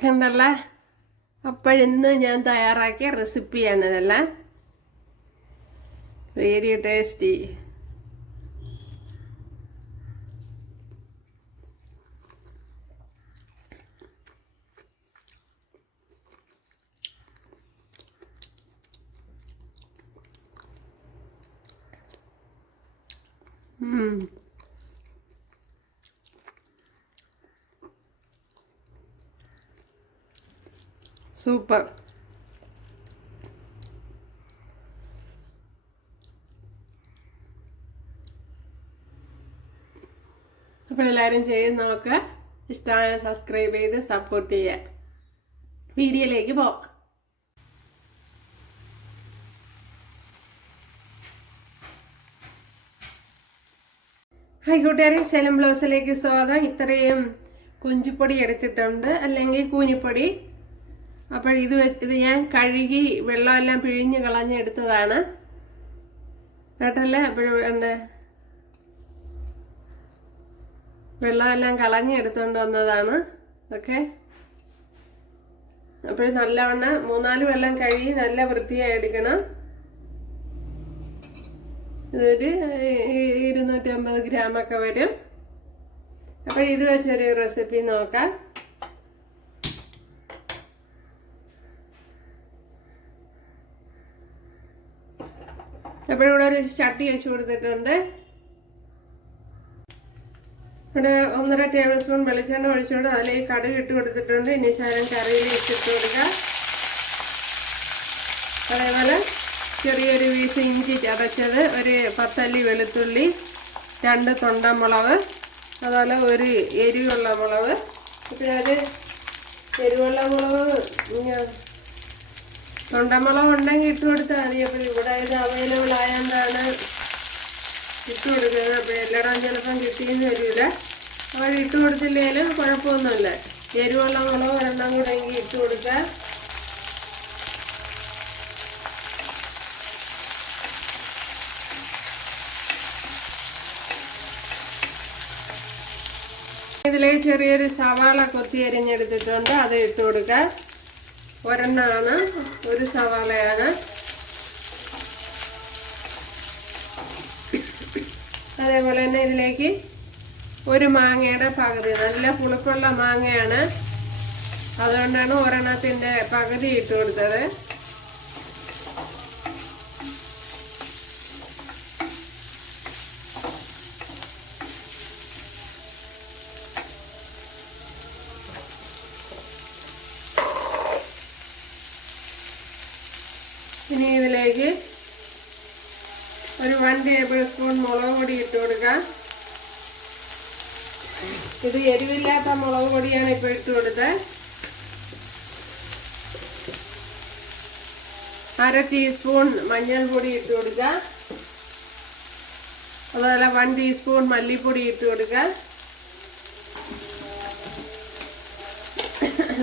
കണ്ടല്ല? അപ്പോഴിന്ന് ഞാൻ തയ്യാറാക്കിയ റെസിപ്പിയാണ് ഇതല്ല? വെരി ടേസ്റ്റി ഉം. സൂപ്പർ അപ്പോൾ എല്ലാവരും ചെയ്ത് നമുക്ക് ഇഷ്ടമായ സബ്സ്ക്രൈബ് ചെയ്ത് സപ്പോർട്ട് ചെയ്യാം വീഡിയോയിലേക്ക് ഹൈ കൂട്ടുകാരെ സെലം ബ്ലൗസിലേക്ക് സ്വാഗതം. ഇത്രയും കുഞ്ചിപ്പൊടി എടുത്തിട്ടുണ്ട്. അല്ലെങ്കിൽ കൂനിപ്പൊടി. അപ്പോൾ ഇത് ഇത് ഞാൻ കഴുകി വെള്ളമെല്ലാം പിഴിഞ്ഞ് കളഞ്ഞെടുത്തതാണ് കേട്ടല്ലേ? അപ്പോഴും എന്റെ വെള്ളമെല്ലാം കളഞ്ഞെടുത്തുകൊണ്ട് വന്നതാണ്. ഓക്കെ. അപ്പോൾ നല്ലവണ്ണം മൂന്നാൽ വെള്ളം കഴുകി നല്ല വൃത്തിയായി എടുക്കണം. ഇതൊരു ഇരുന്നൂറ്റി അമ്പത് ഗ്രാമൊക്കെ വരും. അപ്പോൾ ഇത് വെച്ചൊരു റെസിപ്പി നോക്കാം. അപ്പോൾ ഇവിടെ ഒരു ചട്ടി വെച്ച് കൊടുത്തിട്ടുണ്ട്. ഇവിടെ ഒന്നര ടേബിൾ സ്പൂൺ വെളിച്ചെണ്ണ ഒഴിച്ചുകൊണ്ട് അതിലേക്ക് കടുക് ഇട്ട് കൊടുത്തിട്ടുണ്ട്. ഇനി ശരം കറിയിൽ ഇട്ടിട്ട് കൊടുക്കുക അതേപോലെ ചെറിയൊരു പീസ് ഇഞ്ചി ചതച്ചത് ഒരു പത്തല്ലി വെളുത്തുള്ളി രണ്ട് തൊണ്ടമുളക് അതുപോലെ ഒരു എരിവുള്ള മുളക്. പിന്നെ അത് എരിവുള്ള മുളക് തൊണ്ടമുളക് ഉണ്ടെങ്കിൽ ഇട്ട് കൊടുത്താൽ മതി. അപ്പം ഇവിടെ ഇത് അവൈലബിൾ ആയതുകൊണ്ടാണ് ഇട്ട് കൊടുക്കുന്നത്. അപ്പം എല്ലായിടവും ചിലപ്പം കിട്ടിയെന്ന് വരില്ല അപ്പോൾ ഇട്ട് കൊടുത്തില്ലെങ്കിലും കുഴപ്പമൊന്നുമില്ല. എരിവുള്ള മുളക് ഒരെണ്ണം കൂടെ എങ്കിൽ ഇട്ട് കൊടുക്കുക ഇതിലേക്ക് ചെറിയൊരു സവാള കൊത്തി അരിഞ്ഞെടുത്തിട്ടുണ്ട്. അത് ഇട്ട് കൊടുക്കുക ഒരെണ്ണമാണ് ഒരു സവാളയാണ്. അതേപോലെ തന്നെ ഇതിലേക്ക് ഒരു മാങ്ങയുടെ പകുതി നല്ല പുളിപ്പുള്ള മാങ്ങയാണ്. അതുകൊണ്ടാണ് ഒരെണ്ണത്തിന്റെ പകുതി ഇട്ട് കൊടുത്തത്. ഇനി ഇതിലേക്ക് ഒരു വൺ ടേബിൾ സ്പൂൺ മുളക് പൊടി ഇട്ട് കൊടുക്കാം. ഇത് എരിവില്ലാത്ത മുളക് പൊടിയാണ് ഇപ്പോൾ ഇട്ട് കൊടുത്തത് അര ടീസ്പൂൺ മഞ്ഞൾപ്പൊടി ഇട്ട് കൊടുക്കുക. അതുപോലെ വൺ ടീസ്പൂൺ മല്ലിപ്പൊടി ഇട്ട് കൊടുക്കുക.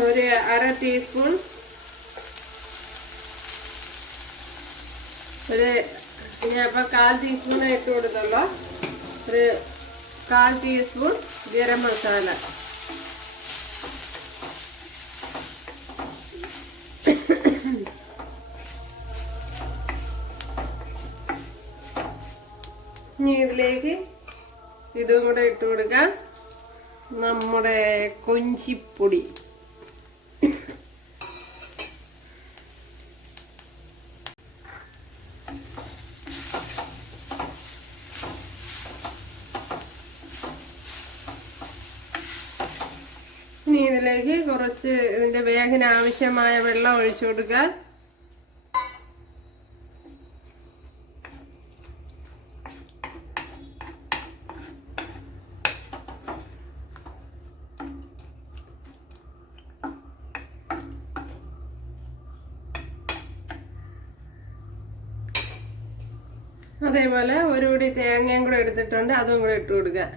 ഒരു അര ടീസ്പൂൺ ഒരു ഞാനിപ്പോൾ കാൽ ടീസ്പൂൺ ഇട്ട് കൊടുത്തുള്ളൂ ഒരു കാൽ ടീസ്പൂൺ ഗരം മസാല. ഇനി ഇതിലേക്ക് ഇതും കൂടെ ഇട്ട് കൊടുക്കാം. നമ്മുടെ കൊഞ്ചിപ്പൊടി. ഇനി ഇതിലേക്ക് കുറച്ച് ഇതിന്റെ വേഗന ആവശ്യമായ വെള്ളം ഒഴിച്ചു കൊടുക്കുക. അതേപോലെ ഒരു കൂടി തേങ്ങയും കൂടെ എടുത്തിട്ടുണ്ട് അതും കൂടെ ഇട്ട് കൊടുക്കുക.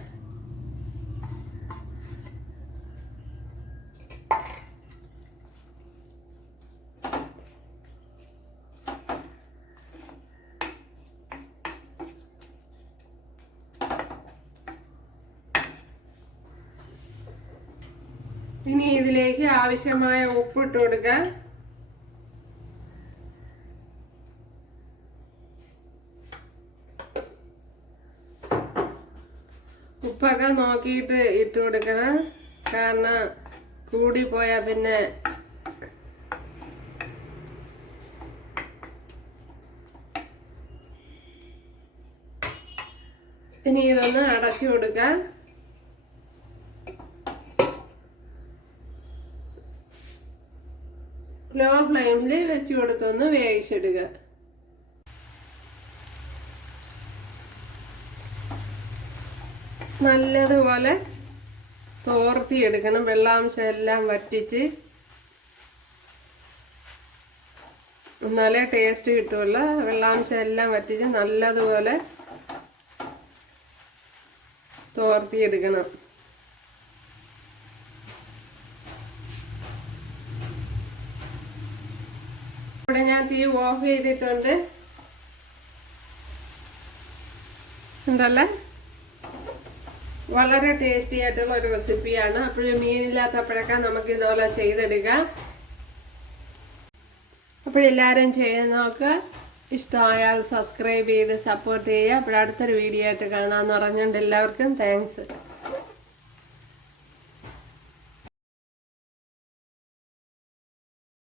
ഇനി ഇതിലേക്ക് ആവശ്യമായ ഉപ്പ് ഇട്ട് കൊടുക്കുക ഉപ്പൊക്കെ നോക്കിയിട്ട് ഇട്ട് കൊടുക്കണം. കാരണം കൂടിപ്പോയാൽ പിന്നെ ഇനി ഇതൊന്ന് അടച്ചു കൊടുക്കാം. ലോ ഫ്ലെയിമിൽ വെച്ച് കൊടുത്തൊന്ന് വേവിച്ചെടുക്കുക നല്ലതുപോലെ തോർത്തിയെടുക്കണം. വെള്ളാംശം എല്ലാം വറ്റിച്ച് എന്നാലേ ടേസ്റ്റ് കിട്ടുമല്ലോ വെള്ളാംശം എല്ലാം വറ്റിച്ച് നല്ലതുപോലെ തോർത്തിയെടുക്കണം. ഇവിടെ ഞാൻ തീ ഓഫ് ചെയ്തിട്ടുണ്ട്. എന്തല്ലേ വളരെ ടേസ്റ്റി ആയിട്ടുള്ള ഒരു റെസിപ്പിയാണ് അപ്പോഴും മീനില്ലാത്തപ്പോഴൊക്കെ നമുക്ക് ഇതുപോലെ ചെയ്തെടുക്കാം. അപ്പോഴെല്ലാവരും ചെയ്ത് നോക്കുക ഇഷ്ടമായാൽ സബ്സ്ക്രൈബ് ചെയ്ത് സപ്പോർട്ട് ചെയ്യുക. അപ്പോഴടുത്തൊരു വീഡിയോ ആയിട്ട് കാണാമെന്ന് പറഞ്ഞുകൊണ്ട് എല്ലാവർക്കും താങ്ക്സ്